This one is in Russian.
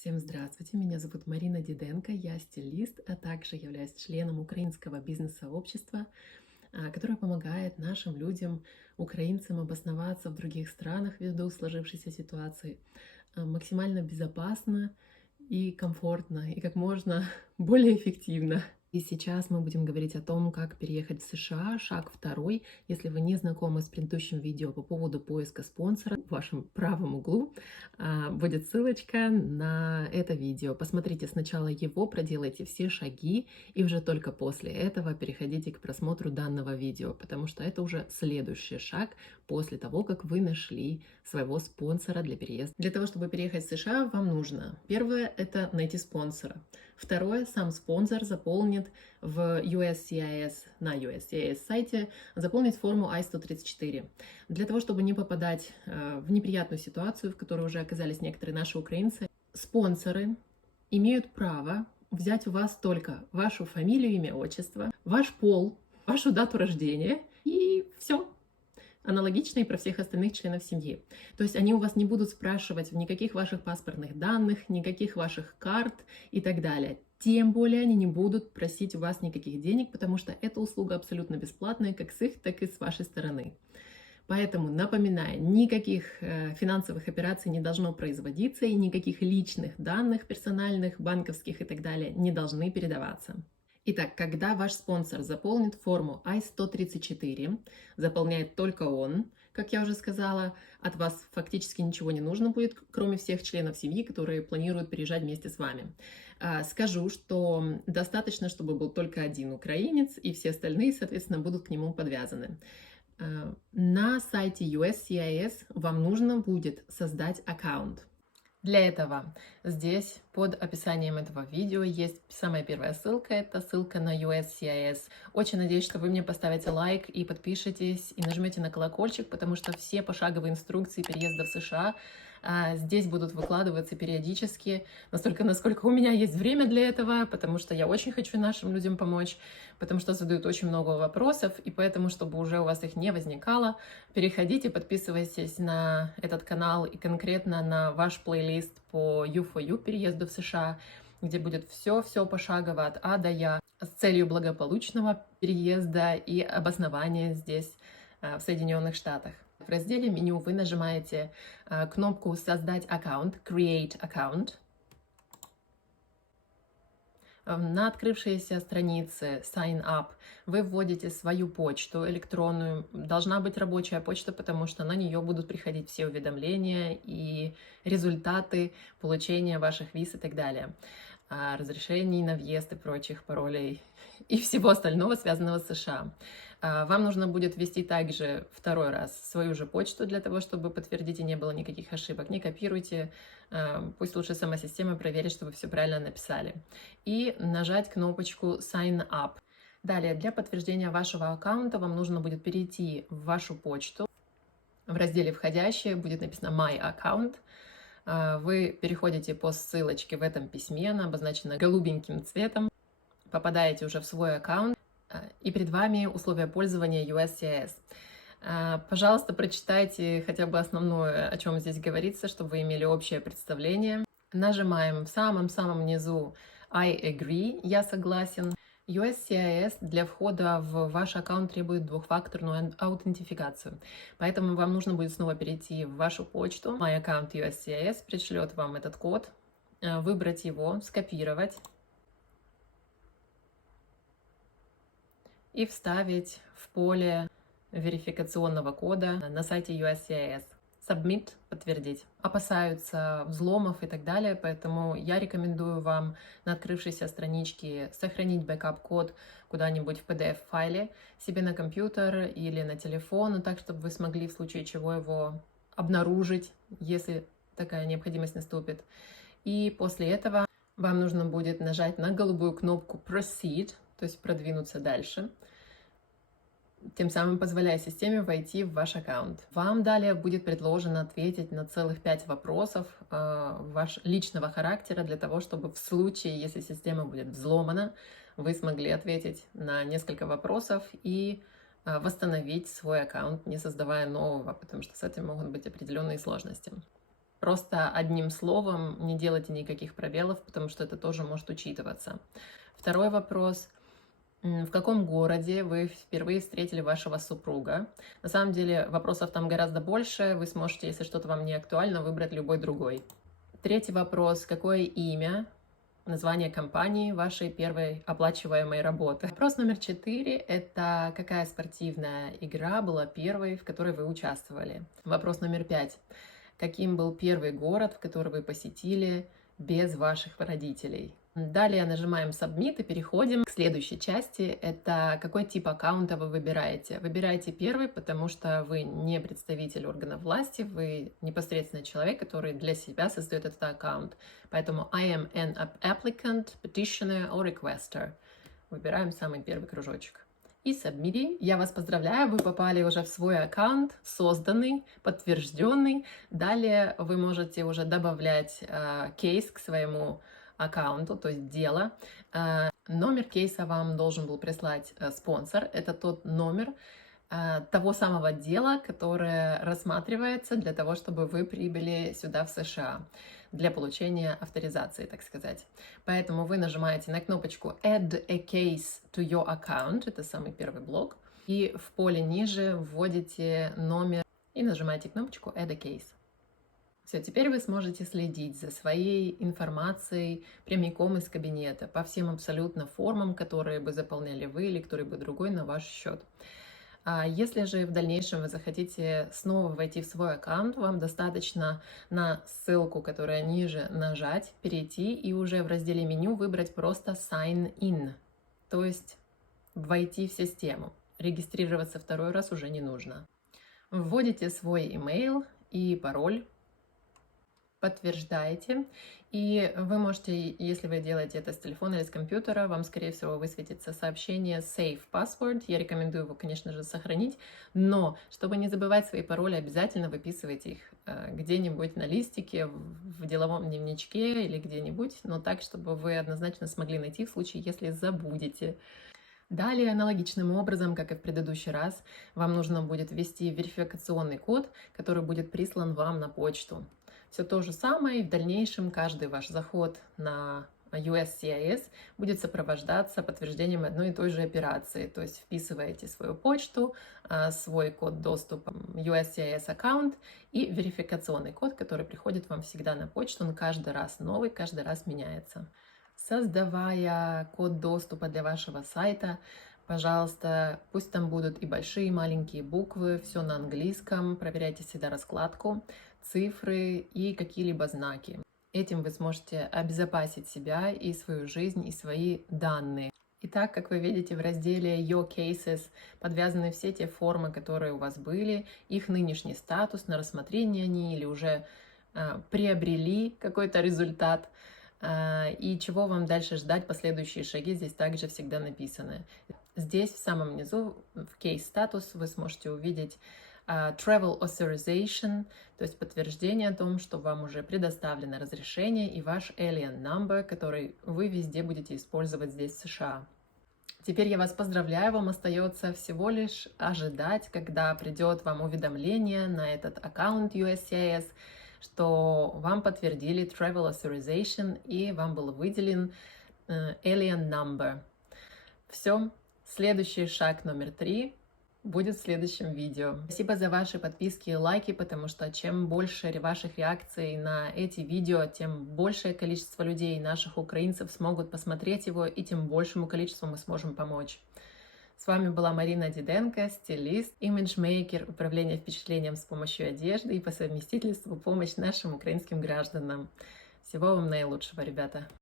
Всем здравствуйте, меня зовут Марина Диденко, я стилист, а также являюсь членом украинского бизнес-сообщества, которое помогает нашим людям, украинцам, обосноваться в других странах ввиду сложившейся ситуации максимально безопасно и комфортно, и как можно более эффективно. И сейчас мы будем говорить о том, как переехать в США. Шаг второй. Если вы не знакомы с предыдущим видео по поводу поиска спонсора, в вашем правом углу будет ссылочка на это видео. Посмотрите сначала его, проделайте все шаги, и уже только после этого переходите к просмотру данного видео, потому что это уже следующий шаг после того, как вы нашли своего спонсора для переезда. Для того, чтобы переехать в США, вам нужно: первое — это найти спонсора. Второе, сам спонсор заполнит в USCIS, на USCIS сайте, заполнить форму I-134. Для того, чтобы не попадать в неприятную ситуацию, в которой уже оказались некоторые наши украинцы, спонсоры имеют право взять у вас только вашу фамилию, имя, отчество, ваш пол, вашу дату рождения и все. Аналогично и про всех остальных членов семьи. То есть они у вас не будут спрашивать никаких ваших паспортных данных, никаких ваших карт и так далее. Тем более они не будут просить у вас никаких денег, потому что эта услуга абсолютно бесплатная, как с их, так и с вашей стороны. Поэтому, напоминаю, никаких финансовых операций не должно производиться, и никаких личных данных персональных, банковских и так далее не должны передаваться. Итак, когда ваш спонсор заполнит форму I-134, заполняет только он, как я уже сказала, от вас фактически ничего не нужно будет, кроме всех членов семьи, которые планируют переезжать вместе с вами. Скажу, что достаточно, чтобы был только один украинец, и все остальные, соответственно, будут к нему подвязаны. На сайте USCIS вам нужно будет создать аккаунт. Для этого здесь под описанием этого видео есть самая первая ссылка, это ссылка на USCIS. Очень надеюсь, что вы мне поставите лайк и подпишитесь, и нажмете на колокольчик, потому что все пошаговые инструкции переезда в США здесь будут выкладываться периодически, настолько, насколько у меня есть время для этого, потому что я очень хочу нашим людям помочь, потому что задают очень много вопросов, и поэтому, чтобы уже у вас их не возникало, переходите, подписывайтесь на этот канал и конкретно на ваш плейлист по U4U переезду в США, где будет все пошагово от А до Я с целью благополучного переезда и обоснования здесь, в Соединенных Штатах. В разделе меню вы нажимаете кнопку «Создать аккаунт», «Create Account». На открывшейся странице Sign Up вы вводите свою почту электронную. Должна быть рабочая почта, потому что на нее будут приходить все уведомления и результаты получения ваших виз и так далее, разрешений на въезд и прочих паролей и всего остального, связанного с США. Вам нужно будет ввести также второй раз свою же почту для того, чтобы подтвердить и не было никаких ошибок. Не копируйте, пусть лучше сама система проверит, что вы все правильно написали. И нажать кнопочку Sign Up. Далее, для подтверждения вашего аккаунта вам нужно будет перейти в вашу почту. В разделе «Входящие» будет написано My Account. Вы переходите по ссылочке в этом письме, она обозначена голубеньким цветом, попадаете уже в свой аккаунт, и перед вами условия пользования USCIS. Пожалуйста, прочитайте хотя бы основное, о чем здесь говорится, чтобы вы имели общее представление. Нажимаем в самом-самом низу I agree, я согласен. USCIS для входа в ваш аккаунт требует двухфакторную аутентификацию, поэтому вам нужно будет снова перейти в вашу почту. My account USCIS пришлет вам этот код, выбрать его, скопировать и вставить в поле верификационного кода на сайте USCIS. Submit – подтвердить. Опасаются взломов и так далее, поэтому я рекомендую вам на открывшейся страничке сохранить бэкап-код куда-нибудь в PDF-файле себе на компьютер или на телефон, так, чтобы вы смогли в случае чего его обнаружить, если такая необходимость наступит. И после этого вам нужно будет нажать на голубую кнопку Proceed, то есть продвинуться дальше, тем самым позволяя системе войти в ваш аккаунт. Вам далее будет предложено ответить на целых 5 вопросов личного характера для того, чтобы в случае, если система будет взломана, вы смогли ответить на несколько вопросов и восстановить свой аккаунт, не создавая нового, потому что с этим могут быть определенные сложности. Просто одним словом, не делайте никаких пробелов, потому что это тоже может учитываться. Второй вопрос. В каком городе вы впервые встретили вашего супруга? На самом деле вопросов там гораздо больше. Вы сможете, если что-то вам не актуально, выбрать любой другой. Третий вопрос. Какое имя, название компании вашей первой оплачиваемой работы? Вопрос номер 4. Это какая спортивная игра была первой, в которой вы участвовали? Вопрос номер 5. Каким был первый город, в который вы посетили без ваших родителей? Далее нажимаем Submit и переходим к следующей части. Это какой тип аккаунта вы выбираете. Выбираете первый, потому что вы не представитель органов власти, вы непосредственно человек, который для себя создает этот аккаунт. Поэтому I am an applicant, petitioner or requester. Выбираем самый первый кружочек. И Submit. Я вас поздравляю, вы попали уже в свой аккаунт, созданный, подтвержденный. Далее вы можете уже добавлять кейс к своему аккаунту, то есть дело. Номер кейса вам должен был прислать спонсор. Это тот номер того самого дела, которое рассматривается для того, чтобы вы прибыли сюда, в США, для получения авторизации, так сказать. Поэтому вы нажимаете на кнопочку Add a case to your account, это самый первый блок, и в поле ниже вводите номер и нажимаете кнопочку Add a case. Все, теперь вы сможете следить за своей информацией прямиком из кабинета по всем абсолютно формам, которые бы заполняли вы или который бы другой на ваш счет. Если же в дальнейшем вы захотите снова войти в свой аккаунт, вам достаточно на ссылку, которая ниже, нажать, перейти и уже в разделе меню выбрать просто Sign In, то есть войти в систему. Регистрироваться второй раз уже не нужно. Вводите свой email и пароль, подтверждаете, и вы можете, если вы делаете это с телефона или с компьютера, вам, скорее всего, высветится сообщение Save Password. Я рекомендую его, конечно же, сохранить, но, чтобы не забывать свои пароли, обязательно выписывайте их где-нибудь на листике, в деловом дневничке или где-нибудь, но так, чтобы вы однозначно смогли найти в случае, если забудете. Далее, аналогичным образом, как и в предыдущий раз, вам нужно будет ввести верификационный код, который будет прислан вам на почту. Все то же самое, и в дальнейшем каждый ваш заход на USCIS будет сопровождаться подтверждением одной и той же операции. То есть вписываете свою почту, свой код доступа USCIS аккаунт и верификационный код, который приходит вам всегда на почту. Он каждый раз новый, каждый раз меняется. Создавая код доступа для вашего сайта, пожалуйста, пусть там будут и большие, и маленькие буквы, все на английском, проверяйте всегда раскладку, цифры и какие-либо знаки. Этим вы сможете обезопасить себя и свою жизнь, и свои данные. Итак, как вы видите, в разделе Your Cases подвязаны все те формы, которые у вас были, их нынешний статус, на рассмотрение они или уже приобрели какой-то результат. И чего вам дальше ждать, последующие шаги здесь также всегда написаны. Здесь в самом низу, в Case Status, вы сможете увидеть Travel Authorization, то есть подтверждение о том, что вам уже предоставлено разрешение и ваш Alien Number, который вы везде будете использовать здесь в США. Теперь я вас поздравляю, вам остается всего лишь ожидать, когда придет вам уведомление на этот аккаунт USCIS, что вам подтвердили Travel Authorization и вам был выделен Alien Number. Все, следующий шаг номер 3 будет в следующем видео. Спасибо за ваши подписки и лайки, потому что чем больше ваших реакций на эти видео, тем большее количество людей, наших украинцев, смогут посмотреть его, и тем большему количеству мы сможем помочь. С вами была Марина Диденко, стилист, имиджмейкер, управление впечатлением с помощью одежды и по совместительству помощь нашим украинским гражданам. Всего вам наилучшего, ребята!